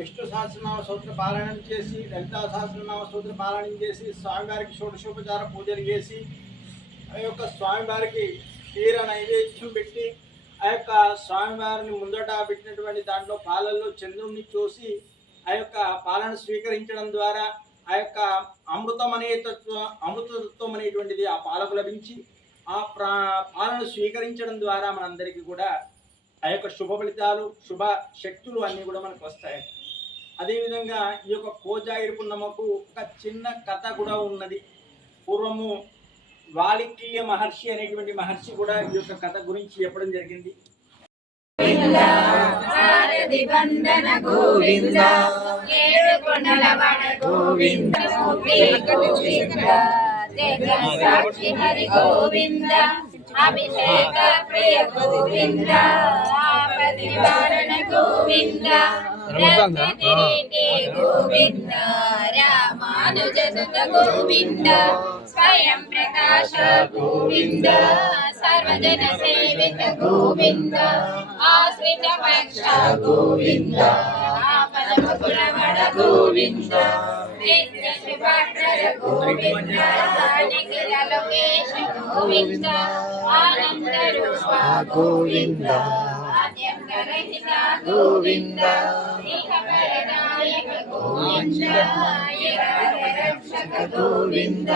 విష్ణు సహస్రనామ స్తోత్ర పారాయణం చేసి, లలితా సహస్రనామ స్తోత్ర పారాయణం చేసి, స్వామివారికి షోడశోపచార పూజలు చేసి, ఆ యొక్క స్వామివారికి క్షీర నైవేద్యం పెట్టి, ఆ యొక్క స్వామివారిని ముందట పెట్టినటువంటి దాంట్లో పాలల్లో చంద్రుణ్ణి చూసి ఆ యొక్క పాలన స్వీకరించడం ద్వారా ఆ యొక్క అమృతత్వం అనేటువంటిది ఆ పాలకు లభించి ఆ పాలను స్వీకరించడం ద్వారా మనందరికీ కూడా ఆ యొక్క శుభ ఫలితాలు, శుభ శక్తులు అన్నీ కూడా మనకు వస్తాయి. అదేవిధంగా ఈ యొక్క కోజాగిరి పున్నమ్మకు ఒక చిన్న కథ కూడా ఉన్నది. పూర్వము వాలికీయ మహర్షి అనేటువంటి మహర్షి కూడా ఈ యొక్క కథ గురించి చెప్పడం జరిగింది. అభిషేక ప్రియ గోవింద ఆపది నివారణ గోవింద గోవింద రామానుజసుత గోవింద స్వయం ప్రకాశ గోవింద సర్వజన సేవిత గోవింద ఆశ్రిత పక్ష గోవింద ఆపదముకులవడ గోవింద నిత్య శుభాకర గోవింద నిఖిల లోకేశ గోవింద ఆనంద రూప గోవింద ఆద్యంకరహిత గోవింద ఇహపరదాయక గోవింద రక్షక గోవింద